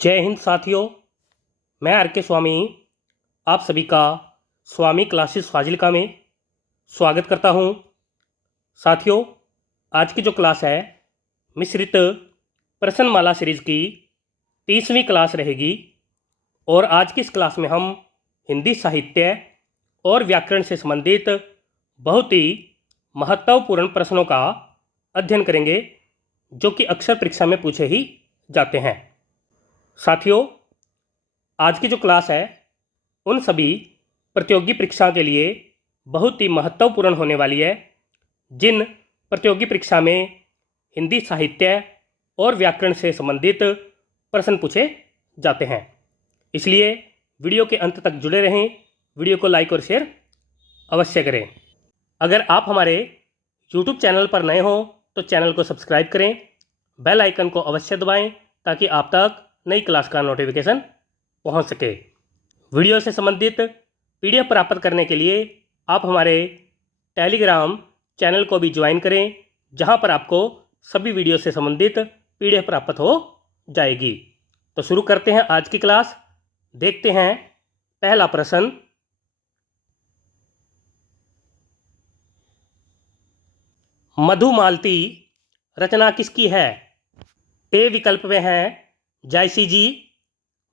जय हिंद साथियों। मैं आर के स्वामी आप सभी का स्वामी क्लासेस फाजिल्का में स्वागत करता हूं। साथियों, आज की जो क्लास है मिश्रित प्रश्नमाला सीरीज़ की 30वीं क्लास रहेगी और आज की इस क्लास में हम हिंदी साहित्य और व्याकरण से संबंधित बहुत ही महत्वपूर्ण प्रश्नों का अध्ययन करेंगे जो कि अक्सर परीक्षा में पूछे ही जाते हैं। साथियों, आज की जो क्लास है उन सभी प्रतियोगी परीक्षा के लिए बहुत ही महत्वपूर्ण होने वाली है जिन प्रतियोगी परीक्षा में हिंदी साहित्य और व्याकरण से संबंधित प्रश्न पूछे जाते हैं। इसलिए वीडियो के अंत तक जुड़े रहें, वीडियो को लाइक और शेयर अवश्य करें। अगर आप हमारे YouTube चैनल पर नए हो तो चैनल को सब्सक्राइब करें, बेल आइकन को अवश्य दबाएं ताकि आप तक नई क्लास का नोटिफिकेशन पहुंच सके। वीडियो से संबंधित PDF प्राप्त करने के लिए आप हमारे टेलीग्राम चैनल को भी ज्वाइन करें, जहां पर आपको सभी वीडियो से संबंधित PDF प्राप्त हो जाएगी। तो शुरू करते हैं आज की क्लास। देखते हैं पहला प्रश्न। मधुमालती रचना किसकी है? ए विकल्प में है जायसी जी,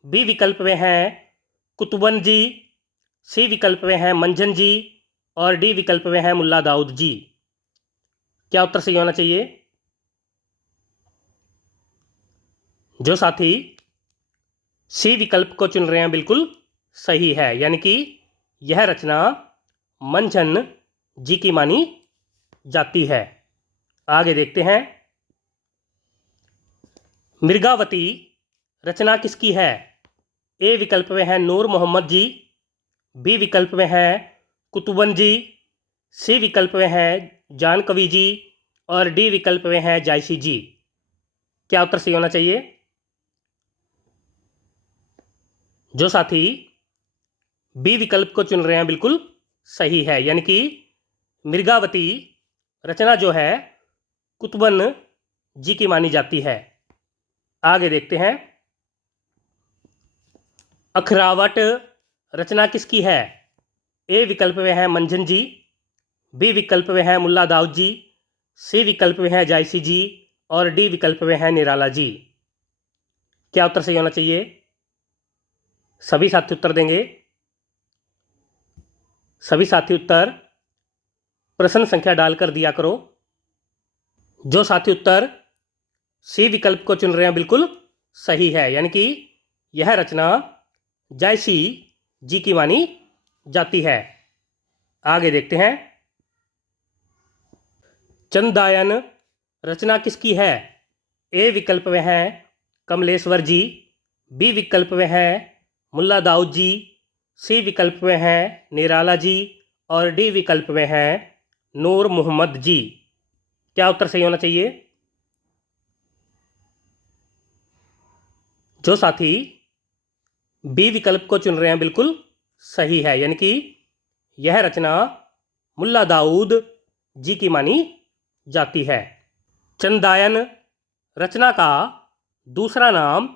बी विकल्प में है कुतुबन जी, सी विकल्प में है मंझन जी और डी विकल्प में है मुल्ला दाऊद जी। क्या उत्तर सही होना चाहिए? जो साथी सी विकल्प को चुन रहे हैं बिल्कुल सही है, यानी कि यह रचना मंझन जी की मानी जाती है। आगे देखते हैं। मृगावती रचना किसकी है? ए विकल्प में है नूर मोहम्मद जी, बी विकल्प में है कुतुबन जी, सी विकल्प में है जान कवि जी और डी विकल्प में है जायसी जी। क्या उत्तर सही होना चाहिए? जो साथी बी विकल्प को चुन रहे हैं बिल्कुल सही है, यानी कि मृगावती रचना जो है कुतुबन जी की मानी जाती है। आगे देखते हैं। अखरावट रचना किसकी है? ए विकल्प में है मंझन जी, बी विकल्प में है मुल्ला दाऊद जी, सी विकल्प में है जायसी जी और डी विकल्प में है निराला जी। क्या उत्तर सही होना चाहिए? सभी साथी उत्तर देंगे। सभी साथी उत्तर प्रश्न संख्या डालकर दिया करो। जो साथी उत्तर सी विकल्प को चुन रहे हैं बिल्कुल सही है, यानी कि यह रचना जायसी जी की मानी जाती है। आगे देखते हैं। चंदायन रचना किसकी है? ए विकल्प में है कमलेश्वर जी, बी विकल्प में है मुल्ला दाऊद जी, सी विकल्प में है निराला जी और डी विकल्प में है नूर मोहम्मद जी। क्या उत्तर सही होना चाहिए? जो साथी बी विकल्प को चुन रहे हैं बिल्कुल सही है, यानी कि यह रचना मुल्ला दाऊद जी की मानी जाती है। चंदायन रचना का दूसरा नाम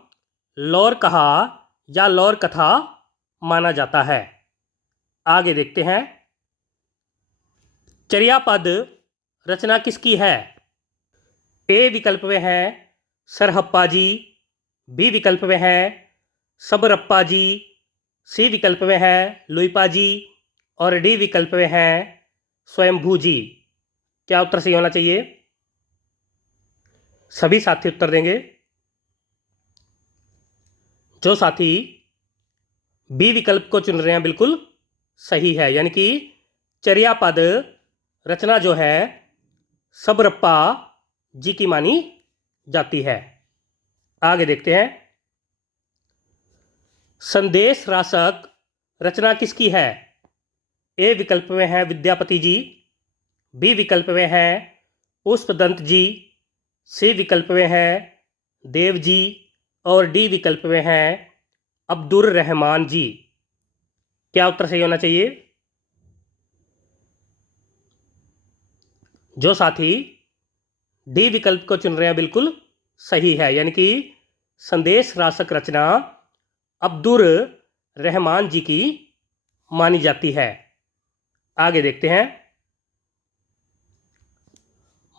लौर कहा या लौर कथा माना जाता है। आगे देखते हैं। चर्यापद रचना किसकी है? ए विकल्प में है सरहप्पा जी, बी विकल्प में है सबरप्पा जी, सी विकल्प में है लुइपा जी और डी विकल्प में है स्वयंभू जी। क्या उत्तर सही होना चाहिए? सभी साथी उत्तर देंगे। जो साथी बी विकल्प को चुन रहे हैं बिल्कुल सही है, यानी कि चर्यापद रचना जो है सबरप्पा जी की मानी जाती है। आगे देखते हैं। संदेश रासक रचना किसकी है? ए विकल्प में है विद्यापति जी, बी विकल्प में है पुष्पदंत जी, सी विकल्प में है देव जी और डी विकल्प में है अब्दुर रहमान जी। क्या उत्तर सही होना चाहिए? जो साथी डी विकल्प को चुन रहे हैं बिल्कुल सही है, यानी कि संदेश रासक रचना अब्दुर रहमान जी की मानी जाती है। आगे देखते हैं।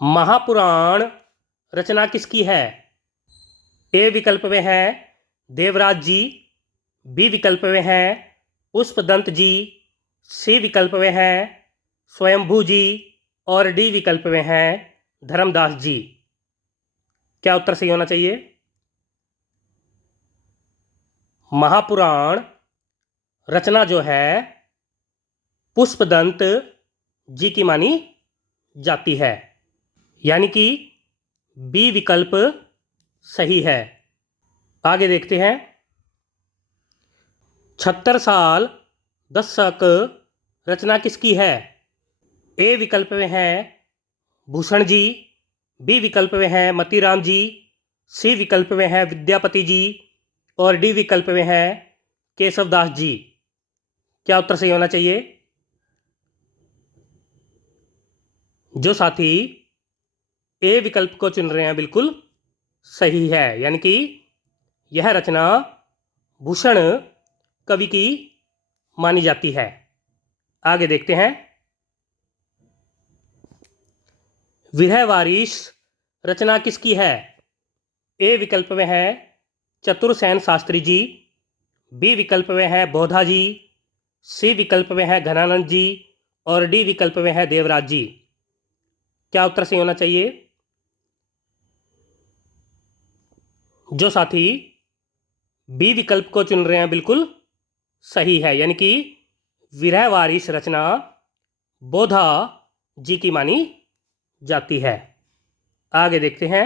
महापुराण रचना किसकी है? ए विकल्प में है देवराज जी, बी विकल्प में है पुष्पदंत जी, सी विकल्प में है स्वयंभू जी और डी विकल्प में है धर्मदास जी। क्या उत्तर सही होना चाहिए? महापुराण रचना जो है पुष्पदंत जी की मानी जाती है, यानी कि बी विकल्प सही है। आगे देखते हैं। 76 साल दशक रचना किसकी है? ए विकल्प में है भूषण जी, बी विकल्प में है मतीराम जी, सी विकल्प में है विद्यापति जी और डी विकल्प में है केशवदास जी। क्या उत्तर सही होना चाहिए? जो साथी ए विकल्प को चुन रहे हैं बिल्कुल सही है, यानी कि यह रचना भूषण कवि की मानी जाती है। आगे देखते हैं। विरह वारिस रचना किसकी है? ए विकल्प में है चतुरसेन शास्त्री जी, बी विकल्प में है बोधा जी, सी विकल्प में है घनानंद जी और डी विकल्प में है देवराज जी। क्या उत्तर सही होना चाहिए? जो साथी बी विकल्प को चुन रहे हैं बिल्कुल सही है, यानी कि विरह वारिस रचना बोधा जी की मानी जाती है। आगे देखते हैं।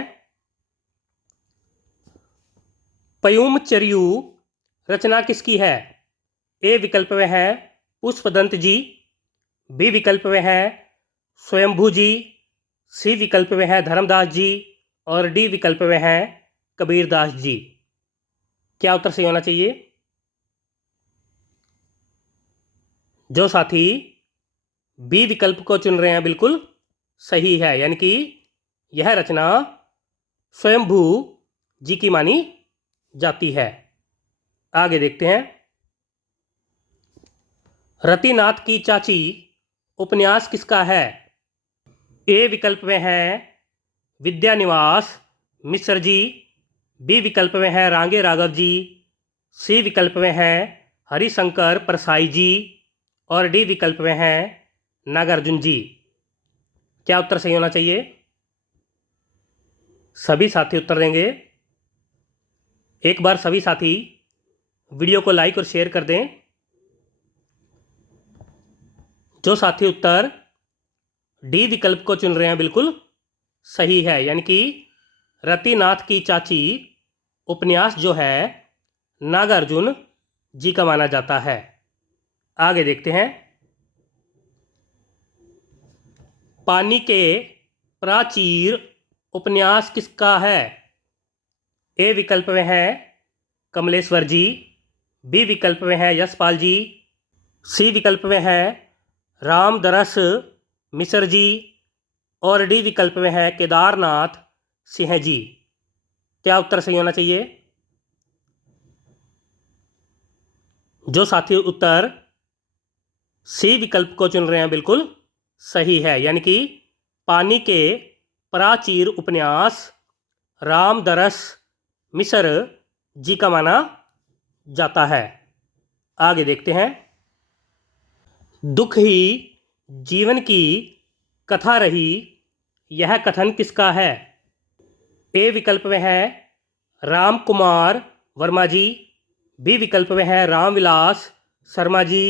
पयुम चरियू रचना किसकी है? ए विकल्प में है पुष्पदंत जी, बी विकल्प में है स्वयंभू जी, सी विकल्प में है धर्मदास जी और डी विकल्प में है कबीरदास जी। क्या उत्तर सही होना चाहिए? जो साथी बी विकल्प को चुन रहे हैं बिल्कुल सही है, यानी कि यह रचना स्वयंभू जी की मानी जाती है। आगे देखते हैं। रतिनाथ की चाची उपन्यास किसका है? ए विकल्प में है विद्यानिवास मिश्र जी, बी विकल्प में है रांगे राघव जी, सी विकल्प में है हरिशंकर परसाई जी और डी विकल्प में है नागार्जुन जी। क्या उत्तर सही होना चाहिए? सभी साथी उत्तर देंगे। एक बार सभी साथी वीडियो को लाइक और शेयर कर दें। जो साथी उत्तर डी विकल्प को चुन रहे हैं बिल्कुल सही है, यानी कि रतिनाथ की चाची उपन्यास जो है नागार्जुन जी का माना जाता है। आगे देखते हैं। पानी के प्राचीर उपन्यास किसका है? ए विकल्प में है कमलेश्वर जी, बी विकल्प में है यशपाल जी, सी विकल्प में है रामदरस मिश्र जी और डी विकल्प में है केदारनाथ सिंह जी। क्या उत्तर सही होना चाहिए? जो साथी उत्तर सी विकल्प को चुन रहे हैं बिल्कुल सही है, यानी कि पानी के प्राचीर उपन्यास रामदरस मिश्र जी का माना जाता है। आगे देखते हैं। दुख ही जीवन की कथा रही, यह कथन किसका है? ए विकल्प में है राम कुमार वर्मा जी, बी विकल्प में है रामविलास शर्मा जी,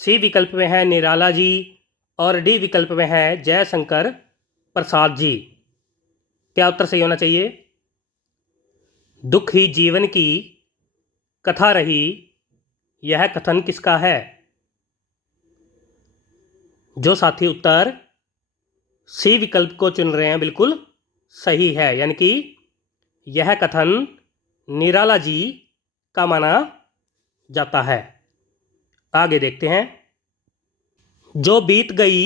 सी विकल्प में है निराला जी और डी विकल्प में है जयशंकर प्रसाद जी। क्या उत्तर सही होना चाहिए? दुख ही जीवन की कथा रही, यह कथन किसका है? जो साथी उत्तर सी विकल्प को चुन रहे हैं बिल्कुल सही है, यानी कि यह कथन निराला जी का माना जाता है। आगे देखते हैं। जो बीत गई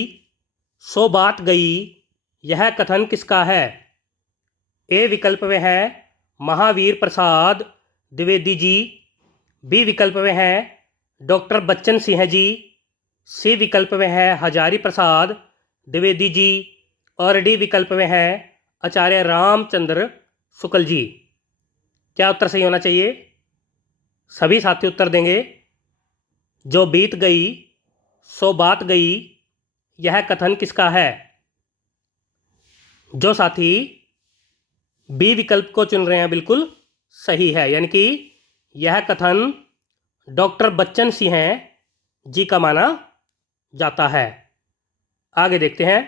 सो बात गई, यह कथन किसका है? ए विकल्प में है महावीर प्रसाद द्विवेदी जी। बी विकल्प में है डॉक्टर बच्चन सिंह जी। सी विकल्प में है हजारी प्रसाद द्विवेदी जी। और डी विकल्प में है आचार्य रामचंद्र शुक्ल जी। क्या उत्तर सही होना चाहिए? सभी साथी उत्तर देंगे। जो बीत गई सो बात गई, यह कथन किसका है? जो साथी बी विकल्प को चुन रहे हैं बिल्कुल सही है, यानी कि यह कथन डॉक्टर बच्चन सिंह जी का माना जाता है। आगे देखते हैं।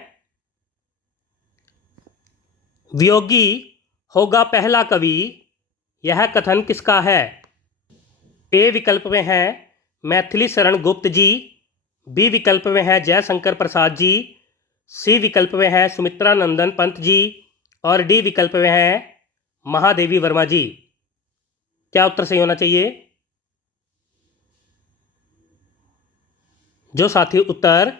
वियोगी होगा पहला कवि, यह कथन किसका है? ए विकल्प में है मैथिली शरण गुप्त जी। बी विकल्प में है जयशंकर प्रसाद जी। सी विकल्प में है सुमित्रा नंदन पंत जी। और डी विकल्प में है महादेवी वर्मा जी। क्या उत्तर सही होना चाहिए? जो साथी उत्तर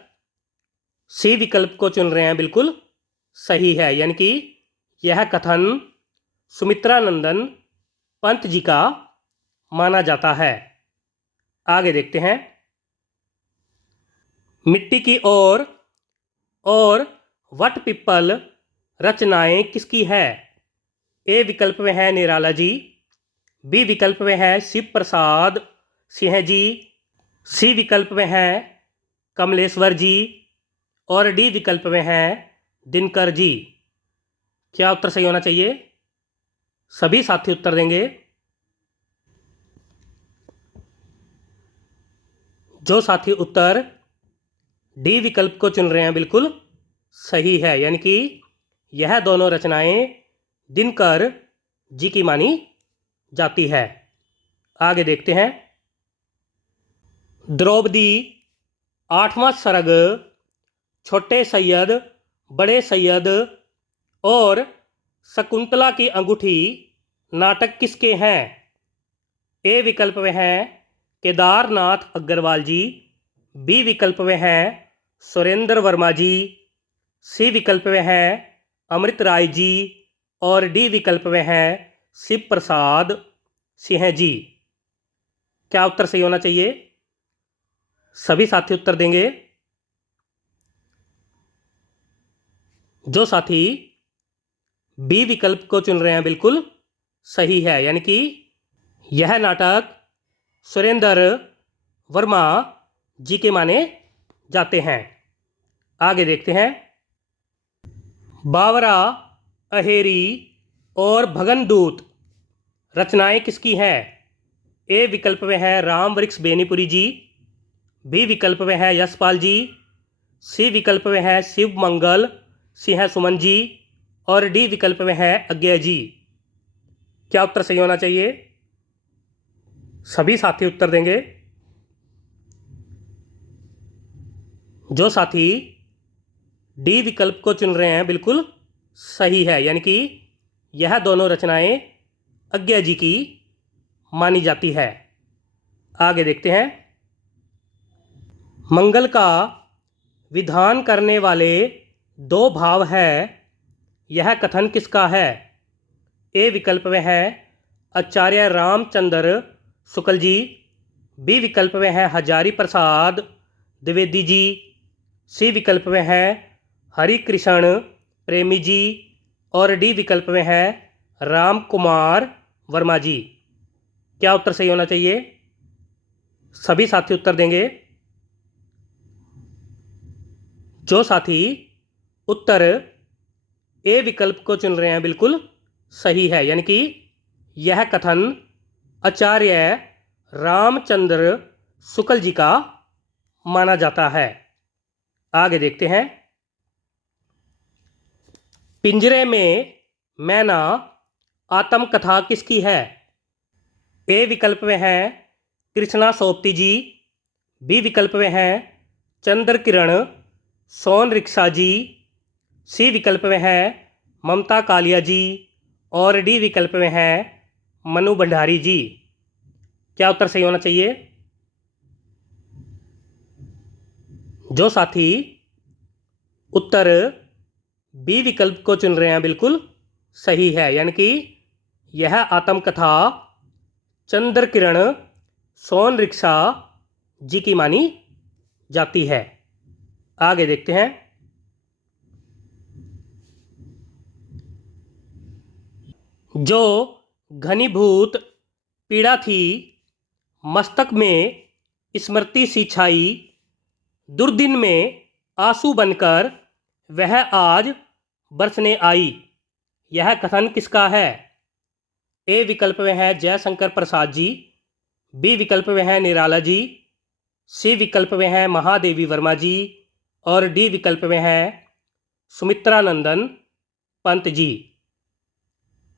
सी विकल्प को चुन रहे हैं बिल्कुल सही है, यानी कि यह कथन सुमित्रा नंदन पंत जी का माना जाता है। आगे देखते हैं। मिट्टी की ओर और वट पिप्पल रचनाएं किसकी है? ए विकल्प में है निराला जी। बी विकल्प में है शिव प्रसाद सिंह जी। सी विकल्प में है कमलेश्वर जी। और डी विकल्प में है दिनकर जी। क्या उत्तर सही होना चाहिए? सभी साथी उत्तर देंगे। जो साथी उत्तर डी विकल्प को चुन रहे हैं बिल्कुल सही है, यानी कि यह दोनों रचनाएं दिनकर जी की मानी जाती है। आगे देखते हैं। द्रौपदी, आठवां सर्ग, छोटे सैयद, बड़े सैयद और शकुंतला की अंगूठी नाटक किसके हैं? ए विकल्प में है केदारनाथ अग्रवाल जी। बी विकल्प में है सुरेंद्र वर्मा जी। सी विकल्प में है अमृत राय जी। और डी विकल्प में है शिव प्रसाद सिंह जी। क्या उत्तर सही होना चाहिए? सभी साथी उत्तर देंगे। जो साथी बी विकल्प को चुन रहे हैं बिल्कुल सही है, यानी कि यह नाटक सुरेंद्र वर्मा जी के माने जाते हैं। आगे देखते हैं। बावरा, अहेरी और भगनदूत रचनाएं किसकी हैं? ए विकल्प में है राम वृक्ष बेनीपुरी जी। बी विकल्प में है यशपाल जी। सी विकल्प में है शिव मंगल सिंह सुमन जी। और डी विकल्प में है अज्ञय जी। क्या उत्तर सही होना चाहिए? सभी साथी उत्तर देंगे। जो साथी डी विकल्प को चुन रहे हैं बिल्कुल सही है, यानी कि यह दोनों रचनाएं अज्ञय जी की मानी जाती है। आगे देखते हैं। मंगल का विधान करने वाले दो भाव है, यह कथन किसका है? ए विकल्प में है आचार्य रामचंद्र शुक्ल जी। बी विकल्प में है हजारी प्रसाद द्विवेदी जी। सी विकल्प में है हरिकृष्ण प्रेमी जी। और डी विकल्प में है राम कुमार वर्मा जी। क्या उत्तर सही होना चाहिए? सभी साथी उत्तर देंगे। जो साथी उत्तर ए विकल्प को चुन रहे हैं बिल्कुल सही है, यानी कि यह कथन आचार्य रामचंद्र शुक्ल जी का माना जाता है। आगे देखते हैं। पिंजरे में मैना आत्मकथा किसकी है? ए विकल्प में है कृष्णा सोपती जी। बी विकल्प में है चंद्र किरण सोन रिक्शा जी। सी विकल्प में है ममता कालिया जी। और डी विकल्प में है मनु भंडारी जी। क्या उत्तर सही होना चाहिए? जो साथी उत्तर बी विकल्प को चुन रहे हैं बिल्कुल सही है, यानी कि यह आत्मकथा चंद्र किरण सोन रिक्शा जी की मानी जाती है। आगे देखते हैं। जो घनीभूत पीड़ा थी मस्तक में स्मृति सी छाई, दुर्दिन में आंसू बनकर वह आज बरसने आई। यह कथन किसका है? ए विकल्प में है जयशंकर प्रसाद जी, बी विकल्प में है निराला जी, सी विकल्प में है महादेवी वर्मा जी और डी विकल्प में है सुमित्रानंदन पंत जी।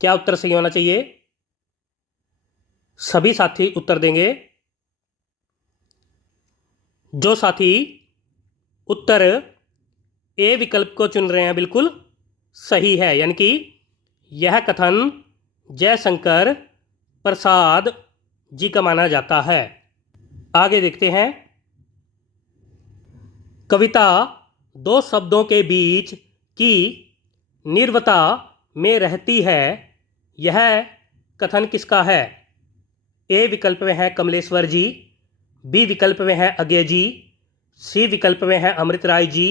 क्या उत्तर सही होना चाहिए? सभी साथी उत्तर देंगे। जो साथी उत्तर ए विकल्प को चुन रहे हैं बिल्कुल सही है, यानी कि यह कथन जयशंकर प्रसाद जी का माना जाता है। आगे देखते हैं। कविता दो शब्दों के बीच की निर्वता में रहती है, यह कथन किसका है? ए विकल्प में है कमलेश्वर जी, बी विकल्प में है अजय जी, सी विकल्प में है अमृत राय जी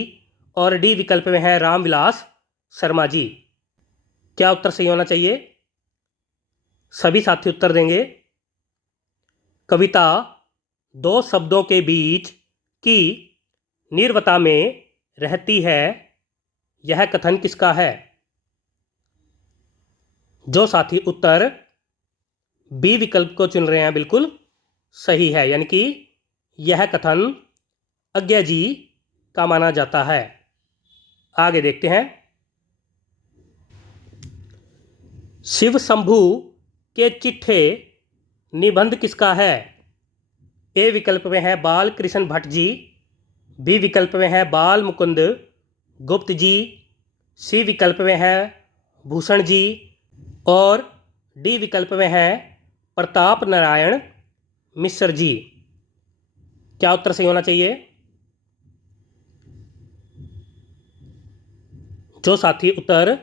और डी विकल्प में है रामविलास शर्मा जी। क्या उत्तर सही होना चाहिए? सभी साथी उत्तर देंगे। कविता दो शब्दों के बीच की निर्वता में रहती है, यह कथन किसका है? जो साथी उत्तर बी विकल्प को चुन रहे हैं बिल्कुल सही है, यानी कि यह कथन अज्ञा जी का माना जाता है। आगे देखते हैं। शिव शंभू के चिट्ठे निबंध किसका है? ए विकल्प में है बाल कृष्ण भट्ट जी, बी विकल्प में है बाल मुकुंद गुप्त जी, सी विकल्प में है भूषण जी और डी विकल्प में है प्रताप नारायण मिश्र जी। क्या उत्तर सही होना चाहिए? जो साथी उत्तर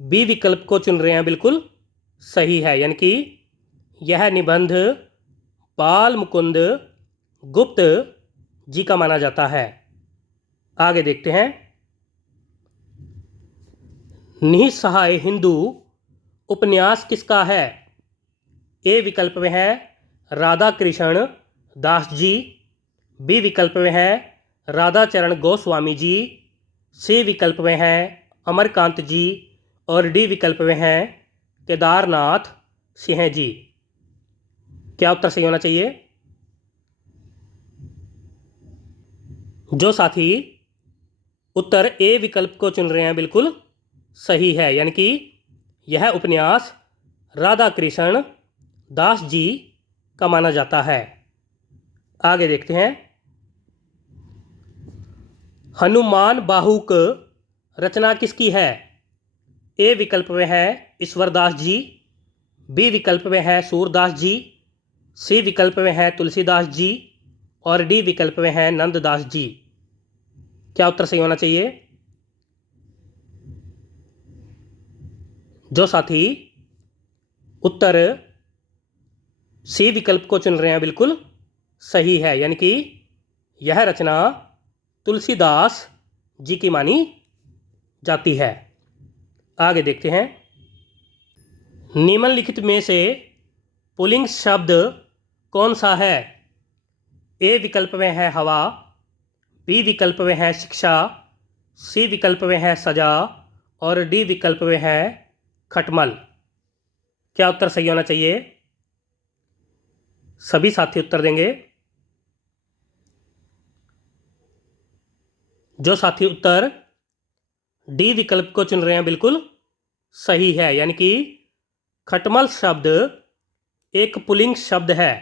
बी विकल्प को चुन रहे हैं बिल्कुल सही है, यानी कि यह निबंध बाल मुकुंद गुप्त जी का माना जाता है। आगे देखते हैं। निसहाय हिंदू उपन्यास किसका है? ए विकल्प में है राधा कृष्ण दास जी, बी विकल्प में है राधा चरण गोस्वामी जी, सी विकल्प में है अमरकांत जी और डी विकल्प में है केदारनाथ सिंह जी। क्या उत्तर सही होना चाहिए? जो साथी उत्तर ए विकल्प को चुन रहे हैं बिल्कुल सही है, यानी कि यह उपन्यास राधा कृष्ण दास जी का माना जाता है। आगे देखते हैं। हनुमान बाहुक रचना किसकी है? ए विकल्प में है ईश्वरदास जी, बी विकल्प में है सूरदास जी, सी विकल्प में है तुलसीदास जी और डी विकल्प में है नंददास जी। क्या उत्तर सही होना चाहिए? जो साथी उत्तर सी विकल्प को चुन रहे हैं बिल्कुल सही है, यानी कि यह रचना तुलसीदास जी की मानी जाती है। आगे देखते हैं। निम्नलिखित में से पुल्लिंग शब्द कौन सा है? ए विकल्प में है हवा, बी विकल्प में है शिक्षा, सी विकल्प में है सजा और डी विकल्प में है खटमल। क्या उत्तर सही होना चाहिए? सभी साथी उत्तर देंगे। जो साथी उत्तर डी विकल्प को चुन रहे हैं बिल्कुल सही है, यानी कि खटमल शब्द एक पुल्लिंग शब्द है।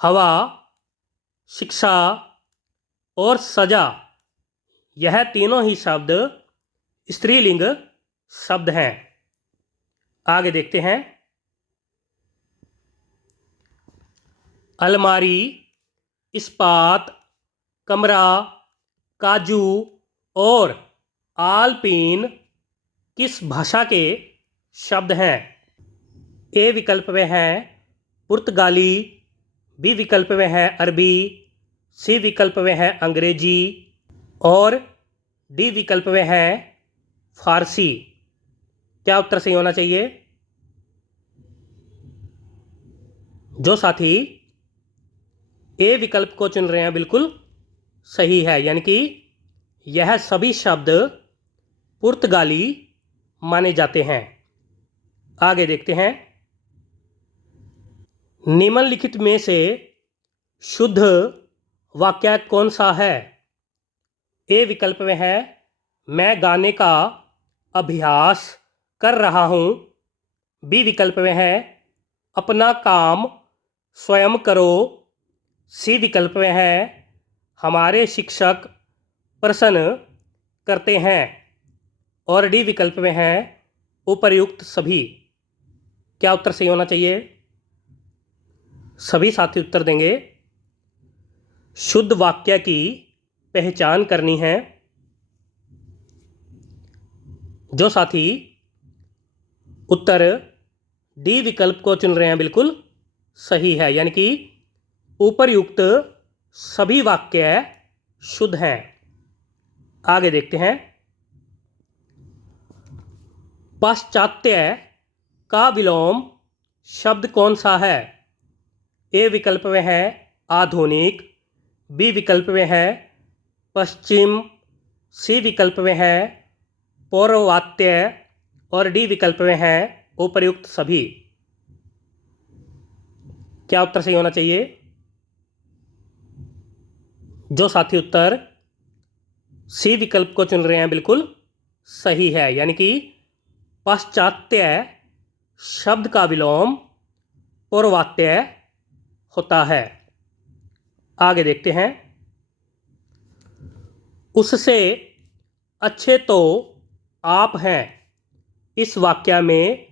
हवा, शिक्षा और सजा यह तीनों ही शब्द स्त्रीलिंग शब्द हैं। आगे देखते हैं। अलमारी, इस्पात, कमरा, काजू और आलपीन किस भाषा के शब्द हैं? ए विकल्प में है पुर्तगाली, बी विकल्प में है अरबी, सी विकल्प में है अंग्रेजी और डी विकल्प में है फारसी। क्या उत्तर सही होना चाहिए? जो साथी ए विकल्प को चुन रहे हैं बिल्कुल सही है, यानी कि यह सभी शब्द पुर्तगाली माने जाते हैं। आगे देखते हैं, निम्नलिखित में से शुद्ध वाक्य कौन सा है? ए विकल्प में है मैं गाने का अभ्यास कर रहा हूँ, बी विकल्प में है अपना काम स्वयं करो, सी विकल्प में है हमारे शिक्षक प्रश्न करते हैं और डी विकल्प में है उपर्युक्त सभी। क्या उत्तर सही होना चाहिए? सभी साथी उत्तर देंगे। शुद्ध वाक्य की पहचान करनी है। जो साथी उत्तर डी विकल्प को चुन रहे हैं बिल्कुल सही है, यानी कि उपर्युक्त सभी वाक्य शुद्ध हैं। आगे देखते हैं, पाश्चात्य का विलोम शब्द कौन सा है? ए विकल्प में है आधुनिक, बी विकल्प में है पश्चिम, सी विकल्प में है पौर्वात्य और डी विकल्प में है उपर्युक्त सभी। क्या उत्तर सही होना चाहिए? जो साथी उत्तर सी विकल्प को चुन रहे हैं बिल्कुल सही है, यानी कि पाश्चात्य शब्द का विलोम पौर्वात्य होता है। आगे देखते हैं, उससे अच्छे तो आप हैं, इस वाक्य में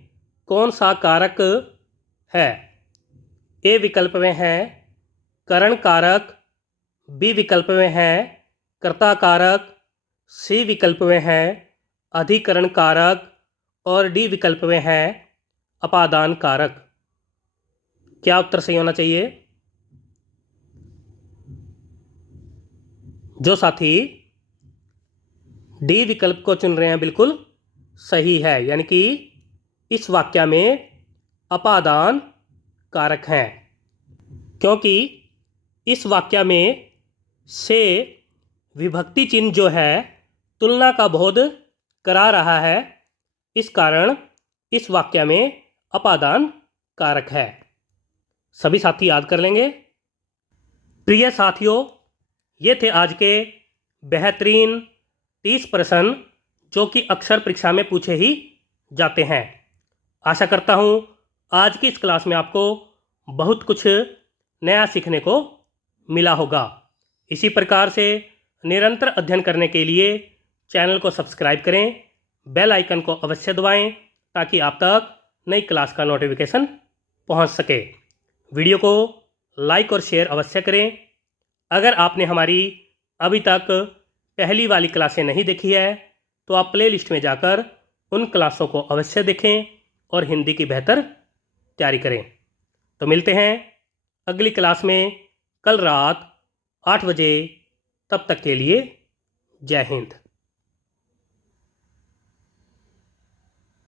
कौन सा कारक है? ए विकल्प में है करण कारक, बी विकल्प में है कर्ता कारक, सी विकल्प में है अधिकरण कारक और डी विकल्प में है अपादान कारक। क्या उत्तर सही होना चाहिए? जो साथी डी विकल्प को चुन रहे हैं बिल्कुल सही है, यानी कि इस वाक्य में अपादान कारक हैं, क्योंकि इस वाक्य में से विभक्ति चिन्ह जो है तुलना का बोध करा रहा है, इस कारण इस वाक्य में अपादान कारक है। सभी साथी याद कर लेंगे। प्रिय साथियों, ये थे आज के बेहतरीन 30 प्रश्न जो कि अक्सर परीक्षा में पूछे ही जाते हैं। आशा करता हूँ आज की इस क्लास में आपको बहुत कुछ नया सीखने को मिला होगा। इसी प्रकार से निरंतर अध्ययन करने के लिए चैनल को सब्सक्राइब करें, बेल आइकन को अवश्य दबाएं ताकि आप तक नई क्लास का नोटिफिकेशन पहुंच सके। वीडियो को लाइक और शेयर अवश्य करें। अगर आपने हमारी अभी तक पहली वाली क्लासें नहीं देखी है तो आप प्ले लिस्ट में जाकर उन क्लासों को अवश्य देखें और हिंदी की बेहतर तैयारी करें। तो मिलते हैं अगली क्लास में कल रात 8 बजे। तब तक के लिए जय हिंद।